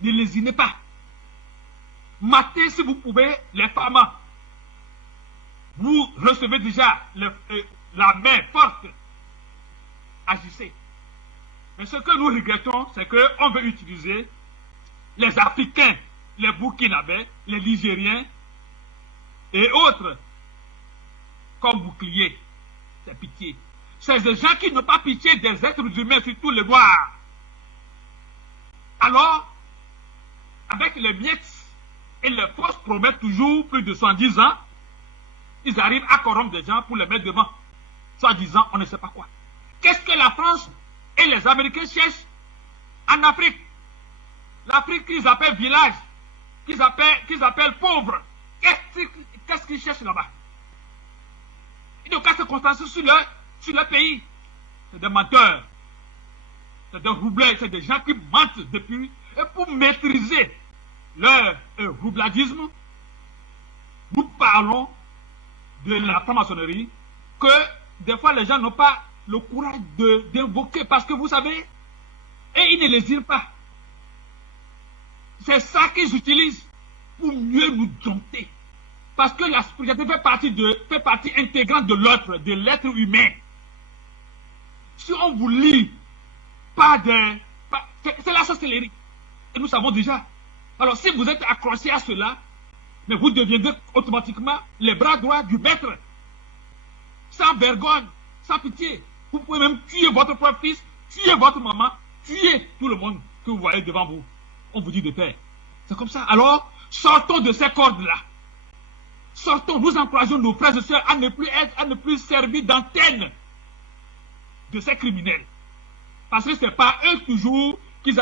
ne lésinez pas. Matez si vous pouvez les femmes. Vous recevez déjà la main forte. Agissez. Mais ce que nous regrettons, c'est qu'on veut utiliser les Africains, les Burkinabés, les Nigériens et autres comme bouclier. C'est pitié. C'est des gens qui n'ont pas pitié des êtres humains, surtout les Noirs. Alors, avec les miettes et les forces promettent toujours plus de 110 ans, ils arrivent à corrompre des gens pour les mettre devant. Soi-disant, on ne sait pas quoi. Qu'est-ce que la France et les Américains cherchent en Afrique? L'Afrique qu'ils appellent village, qu'ils appellent pauvre. Qu'est-ce qu'ils cherchent là-bas? Ils n'ont qu'à se concentrer sur leur pays. C'est des menteurs. C'est des roublés, c'est des gens qui mentent depuis. Et pour maîtriser leur roubladisme, nous parlons de la franc-maçonnerie que des fois les gens n'ont pas le courage d'invoquer parce que vous savez, et ils ne les disent pas. C'est ça qu'ils utilisent pour mieux nous dompter. Parce que la spiritualité fait partie intégrante de l'autre, de l'être humain. Si on vous lit c'est la sorcellerie. Et nous savons déjà. Alors si vous êtes accroché à cela, mais vous deviendrez automatiquement les bras droits du maître. Sans vergogne, sans pitié. Vous pouvez même tuer votre propre fils, tuer votre maman, tuer tout le monde que vous voyez devant vous. On vous dit de paix. C'est comme ça. Alors, sortons de ces cordes-là. Sortons, nous encourageons nos frères et sœurs à ne plus servir d'antenne de ces criminels. Parce que ce n'est pas eux toujours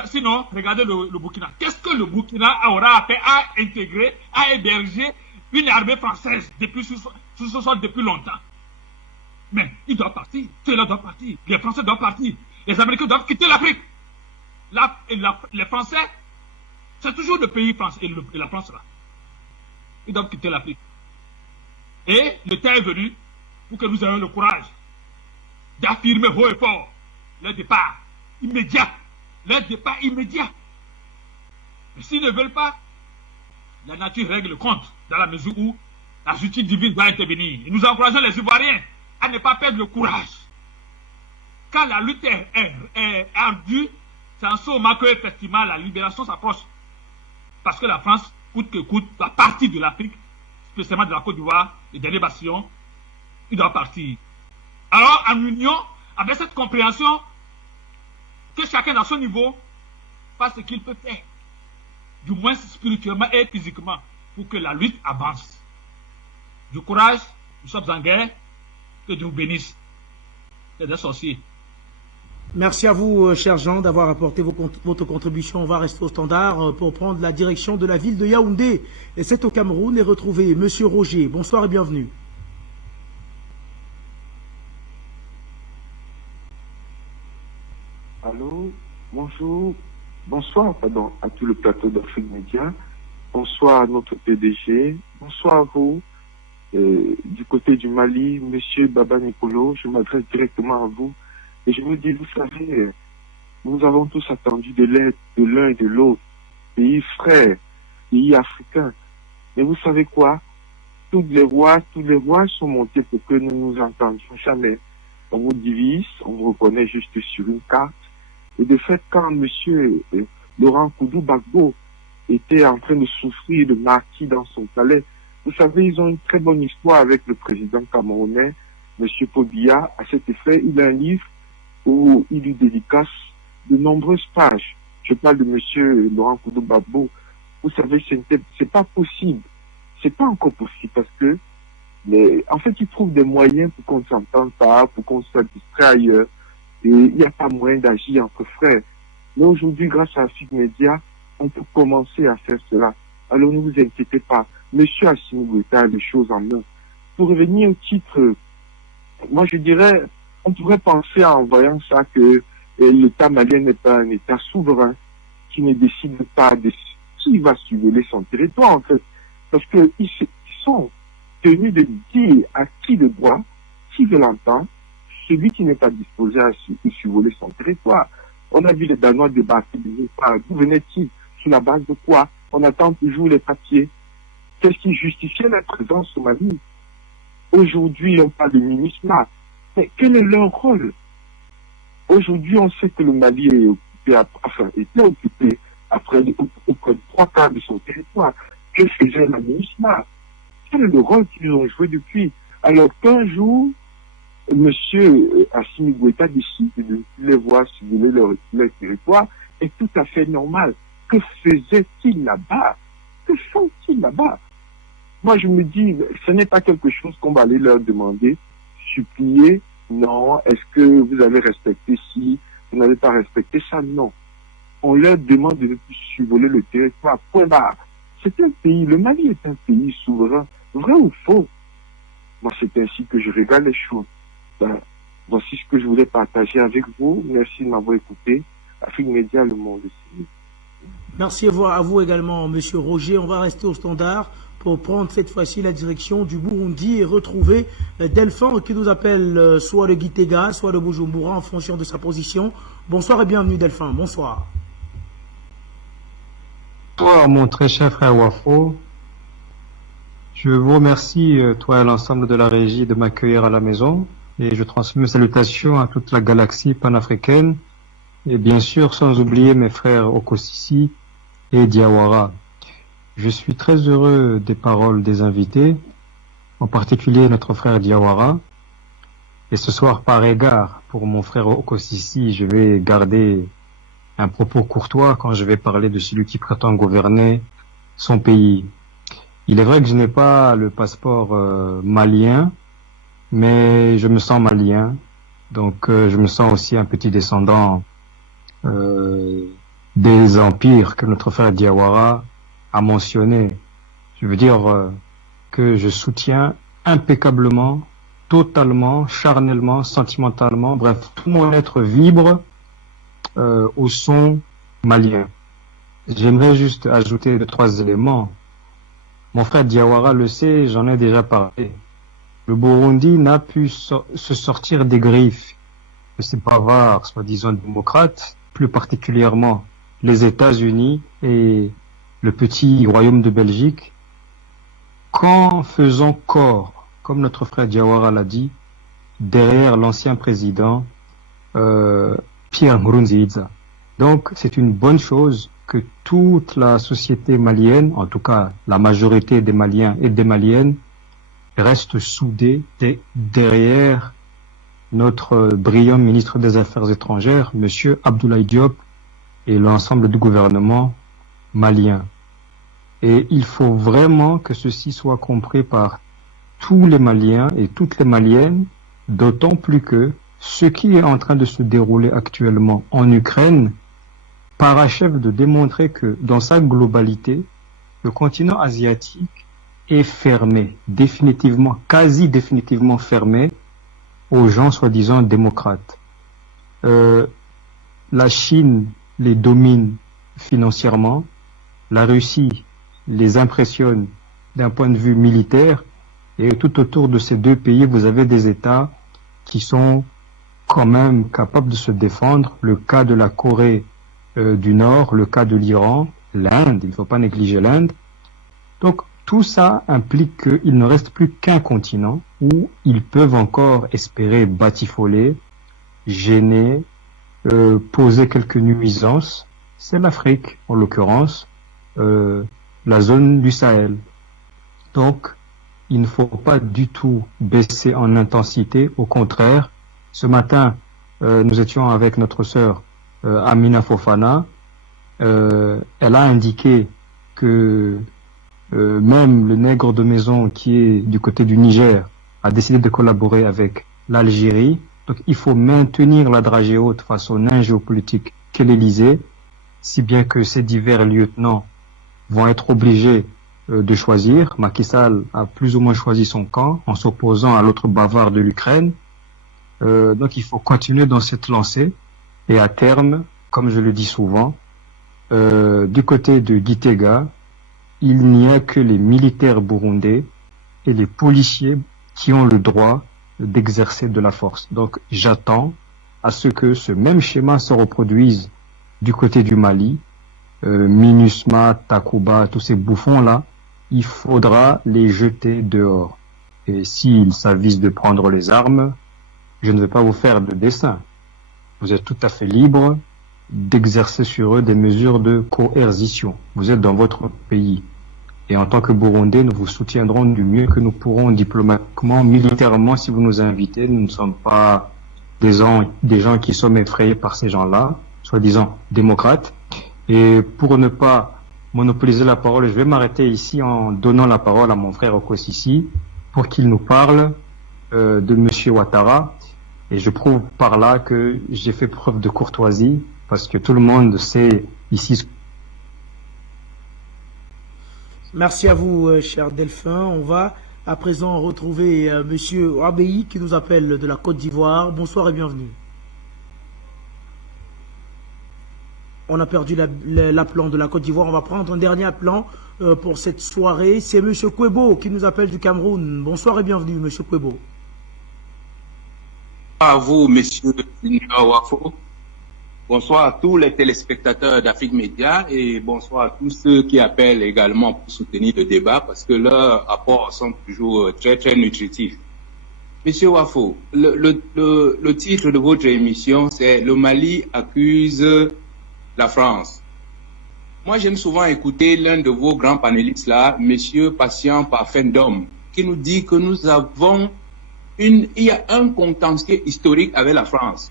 sinon, regardez le Burkina. Qu'est-ce que le Burkina aura fait à intégrer, à héberger une armée française sous ce sol depuis longtemps? Mais ils doivent partir. Ceux-là doivent partir. Les Français doivent partir. Les Américains doivent quitter l'Afrique. Les Français, c'est toujours le pays France et la France là. Ils doivent quitter l'Afrique. Et le temps est venu pour que nous ayons le courage d'affirmer haut et fort leur départ immédiat. Leur départ immédiat. Mais s'ils ne veulent pas, la nature règle le compte dans la mesure où la justice divine doit intervenir. Et nous encourageons les Ivoiriens à ne pas perdre le courage. Quand la lutte est ardue, c'est en ce moment que effectivement la libération s'approche. Parce que la France, coûte que coûte, va partir de l'Afrique, spécialement de la Côte d'Ivoire, les derniers bastions, il doit partir. Alors, en union, avec cette compréhension, que chacun à son niveau fasse ce qu'il peut faire, du moins spirituellement et physiquement, pour que la lutte avance. Du courage, nous sommes en guerre, que Dieu vous bénisse. C'est des sorciers. Merci à vous, cher Jean, d'avoir apporté votre contribution. On va rester au standard pour prendre la direction de la ville de Yaoundé. Et c'est au Cameroun et retrouver Monsieur Roger. Bonsoir et bienvenue. Allô, bonjour, bonsoir à tout le plateau d'Afrique Média. Bonsoir à notre PDG. Bonsoir à vous. Du côté du Mali, Monsieur Baba Nicolo, je m'adresse directement à vous. Et je vous dis, vous savez, nous avons tous attendu de l'aide de l'un et de l'autre, pays frères, pays africains. Mais vous savez quoi? tous les rois sont montés pour que nous nous entendions jamais. On vous divise, on vous reconnaît juste sur une carte. Et de fait, quand monsieur Laurent Koudou-Gbagbo était en train de souffrir de martyrs dans son palais, vous savez, ils ont une très bonne histoire avec le président camerounais, monsieur Pobia. À cet effet, il a un livre où il lui dédicace de nombreuses pages. Je parle de monsieur Laurent Koudou-Gbagbo. Vous savez, c'est pas possible. C'est pas encore possible parce que, en fait, ils trouvent des moyens pour qu'on ne s'entende pas, pour qu'on soit distrait ailleurs. Et il n'y a pas moyen d'agir entre frères. Mais aujourd'hui, grâce à Afrique Média, on peut commencer à faire cela. Alors ne vous inquiétez pas. Monsieur Assimi Goïta a des choses en main. Pour revenir au titre, moi je dirais, on pourrait penser en voyant ça que l'État malien n'est pas un État souverain qui ne décide pas de qui va surveiller son territoire en fait. Parce qu'ils sont tenus de dire à qui le droit, qui veut l'entendre, celui qui n'est pas disposé à survoler son territoire. On a vu les Danois débattre, d'où venaient-ils, sur la base de quoi? On attend toujours les papiers. Qu'est-ce qui justifiait la présence au Mali? Aujourd'hui, on parle de MINUSMA. Mais quel est leur rôle? Aujourd'hui, on sait que le Mali était occupé après auprès de 3/4 de son territoire. Que faisait la MINUSMA? Quel est le rôle qu'ils ont joué depuis? Alors qu'un jour, monsieur Assimi Goïta décide de les voir surveiller leur territoire est tout à fait normal. Que faisait-il là-bas? Que font-ils là-bas? Moi, je me dis, ce n'est pas quelque chose qu'on va aller leur demander, supplier. Non, est-ce que vous avez respecté ci, vous n'avez pas respecté ça? Non. On leur demande de survoler le territoire. Point barre. C'est un pays, le Mali est un pays souverain. Vrai ou faux? Moi, c'est ainsi que je regarde les choses. Voici ce que je voulais partager avec vous. Merci de m'avoir écouté. Afrique Média, le monde aussi. Merci à vous également, monsieur Roger. On va rester au standard pour prendre cette fois-ci la direction du Burundi et retrouver Delphin qui nous appelle soit de Gitega, soit de Bujumbura en fonction de sa position. Bonsoir et bienvenue Delphin. Bonsoir. Bonsoir mon très cher frère Wafo. Je vous remercie, toi et l'ensemble de la régie, de m'accueillir à la maison. Et je transmets mes salutations à toute la galaxie panafricaine. Et bien sûr, sans oublier mes frères Okosisi et Diawara. Je suis très heureux des paroles des invités, en particulier notre frère Diawara. Et ce soir, par égard pour mon frère Okosisi, je vais garder un propos courtois quand je vais parler de celui qui prétend gouverner son pays. Il est vrai que je n'ai pas le passeport malien, mais je me sens malien. Donc je me sens aussi un petit descendant des empires que notre frère Diawara a mentionné. Je veux dire que je soutiens impeccablement, totalement, charnellement, sentimentalement, bref, tout mon être vibre au son malien. J'aimerais juste ajouter 2-3 éléments. Mon frère Diawara le sait, j'en ai déjà parlé. Le Burundi n'a pu se sortir des griffes de ces bavards, soi-disant démocrates, plus particulièrement les États-Unis et le petit royaume de Belgique, qu'en faisant corps, comme notre frère Diawara l'a dit, derrière l'ancien président Pierre Nkurunziza. Donc c'est une bonne chose que toute la société malienne, en tout cas la majorité des Maliens et des Maliennes, reste soudée derrière notre brillant ministre des Affaires étrangères, monsieur Abdoulaye Diop, et l'ensemble du gouvernement malien. Et il faut vraiment que ceci soit compris par tous les Maliens et toutes les Maliennes, d'autant plus que ce qui est en train de se dérouler actuellement en Ukraine parachève de démontrer que dans sa globalité, le continent asiatique est fermé, définitivement, quasi définitivement fermé aux gens soi-disant démocrates. La Chine les domine financièrement, la Russie les impressionne d'un point de vue militaire, et tout autour de ces deux pays, vous avez des États qui sont quand même capables de se défendre. Le cas de la Corée du Nord, le cas de l'Iran, l'Inde, il ne faut pas négliger l'Inde. Donc, tout ça implique qu'il ne reste plus qu'un continent où ils peuvent encore espérer batifoler, gêner, poser quelques nuisances. C'est l'Afrique, en l'occurrence, la zone du Sahel. Donc, il ne faut pas du tout baisser en intensité. Au contraire, ce matin, nous étions avec notre sœur Amina Fofana. Elle a indiqué que même le nègre de maison qui est du côté du Niger a décidé de collaborer avec l'Algérie. Donc il faut maintenir la dragée haute face au nain géopolitique qu'est l'Élysée, si bien que ces divers lieutenants vont être obligés de choisir. Macky Sall a plus ou moins choisi son camp en s'opposant à l'autre bavard de l'Ukraine. Donc il faut continuer dans cette lancée et à terme, comme je le dis souvent, du côté de Gitega, il n'y a que les militaires burundais et les policiers qui ont le droit d'exercer de la force. Donc j'attends à ce que ce même schéma se reproduise du côté du Mali. MINUSMA, Takuba, tous ces bouffons-là, il faudra les jeter dehors. Et s'ils s'avisent de prendre les armes, je ne vais pas vous faire de dessin. Vous êtes tout à fait libre d'exercer sur eux des mesures de coercition. Vous êtes dans votre pays. Et en tant que Burundais, nous vous soutiendrons du mieux que nous pourrons diplomatiquement, militairement, si vous nous invitez. Nous ne sommes pas des gens qui sommes effrayés par ces gens-là, soi-disant démocrates. Et pour ne pas monopoliser la parole, je vais m'arrêter ici en donnant la parole à mon frère Okosisi pour qu'il nous parle de Monsieur Ouattara. Et je prouve par là que j'ai fait preuve de courtoisie parce que tout le monde sait ici. Merci à vous, cher Delphin. On va à présent retrouver Monsieur Abei qui nous appelle de la Côte d'Ivoire. Bonsoir et bienvenue. On a perdu l'appelant de la Côte d'Ivoire. On va prendre un dernier appelant pour cette soirée. C'est Monsieur Kwebo qui nous appelle du Cameroun. Bonsoir et bienvenue, Monsieur Kwebo. Bonsoir à vous, Monsieur Wafo. Bonsoir à tous les téléspectateurs d'Afrique Média et bonsoir à tous ceux qui appellent également pour soutenir le débat parce que leurs apports sont toujours très, très nutritifs. Monsieur Wafo, le titre de votre émission, c'est « Le Mali accuse la France ». Moi, j'aime souvent écouter l'un de vos grands panélistes là, Monsieur Patient Parfendom, qui nous dit que nous avons il y a un contentieux historique avec la France.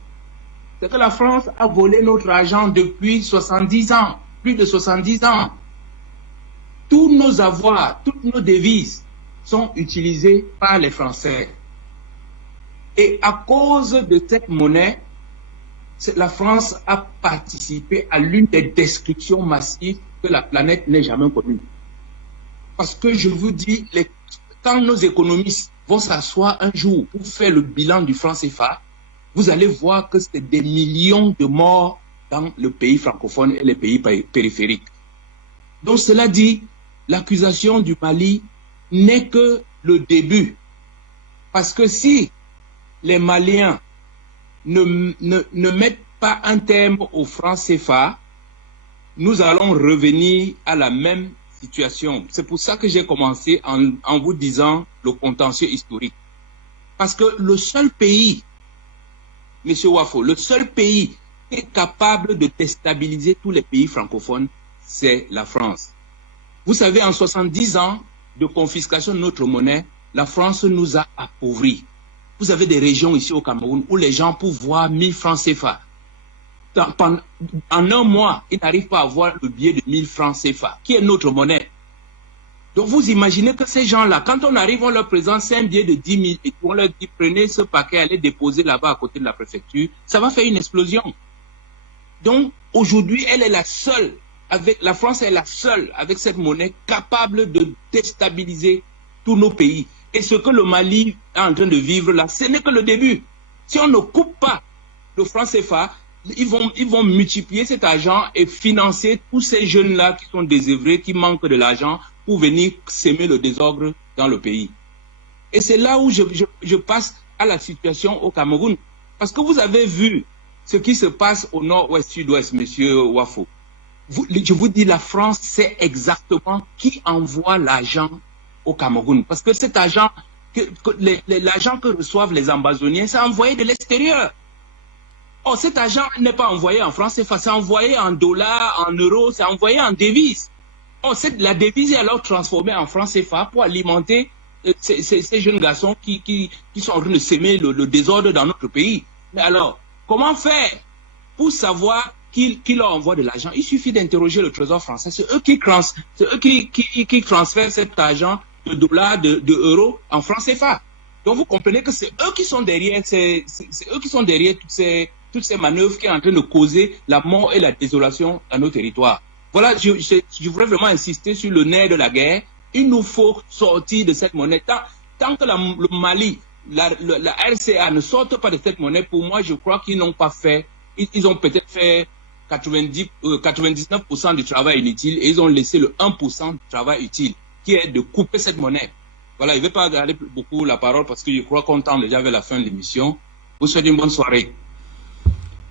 C'est que la France a volé notre argent depuis 70 ans, plus de 70 ans. Tous nos avoirs, toutes nos devises sont utilisées par les Français. Et à cause de cette monnaie, la France a participé à l'une des destructions massives que la planète n'ait jamais connues. Parce que je vous dis, quand nos économistes vont s'asseoir un jour pour faire le bilan du franc CFA, vous allez voir que c'est des millions de morts dans le pays francophone et les pays périphériques. Donc cela dit, l'accusation du Mali n'est que le début. Parce que si les Maliens ne mettent pas un terme au franc CFA, nous allons revenir à la même situation. C'est pour ça que j'ai commencé en vous disant le contentieux historique. Parce que le seul pays, Monsieur Wafo, le seul pays qui est capable de déstabiliser tous les pays francophones, c'est la France. Vous savez, en 70 ans de confiscation de notre monnaie, la France nous a appauvris. Vous avez des régions ici au Cameroun où les gens, pour voir 1000 francs CFA, en un mois, ils n'arrivent pas à avoir le billet de 1000 francs CFA, qui est notre monnaie. Donc vous imaginez que ces gens-là, quand on arrive, on leur présente 5 billets de 10 000 et on leur dit prenez ce paquet, allez déposer là-bas à côté de la préfecture, ça va faire une explosion. Donc aujourd'hui, elle est la seule, la France est la seule avec cette monnaie capable de déstabiliser tous nos pays. Et ce que le Mali est en train de vivre là, ce n'est que le début. Si on ne coupe pas le franc CFA, ils vont multiplier cet argent et financer tous ces jeunes-là qui sont désœuvrés, qui manquent de l'argent pour venir s'aimer le désordre dans le pays. Et c'est là où je passe à la situation au Cameroun. Parce que vous avez vu ce qui se passe au nord-ouest, sud-ouest, Monsieur Wafo. je vous dis, la France sait exactement qui envoie l'argent au Cameroun. Parce que cet argent, l'argent que reçoivent les ambassadeurs, c'est envoyé de l'extérieur. Oh, cet argent n'est pas envoyé en France, c'est envoyé en dollars, en euros, c'est envoyé en devises. Oh, la devise est alors transformée en francs CFA pour alimenter ces jeunes garçons qui sont en train de s'aimer le désordre dans notre pays. Mais alors, comment faire pour savoir qui leur envoie de l'argent? Il suffit d'interroger le Trésor français. C'est eux qui transfèrent cet argent de dollars, de euros en francs CFA. Donc vous comprenez que c'est eux qui sont derrière, c'est eux qui sont derrière toutes ces manœuvres qui sont en train de causer la mort et la désolation dans nos territoires. Voilà, je voudrais vraiment insister sur le nerf de la guerre. Il nous faut sortir de cette monnaie. Tant que le Mali, la RCA ne sortent pas de cette monnaie, pour moi, je crois qu'ils n'ont pas fait. Ils ont peut-être fait 99% du travail inutile et ils ont laissé le 1% du travail utile, qui est de couper cette monnaie. Voilà, je ne vais pas garder beaucoup la parole parce que je crois qu'on tend déjà vers la fin de l'émission. Vous souhaitez une bonne soirée.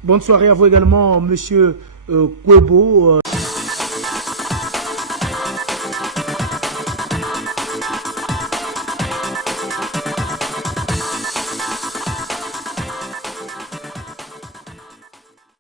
Bonne soirée à vous également, monsieur Kwebo.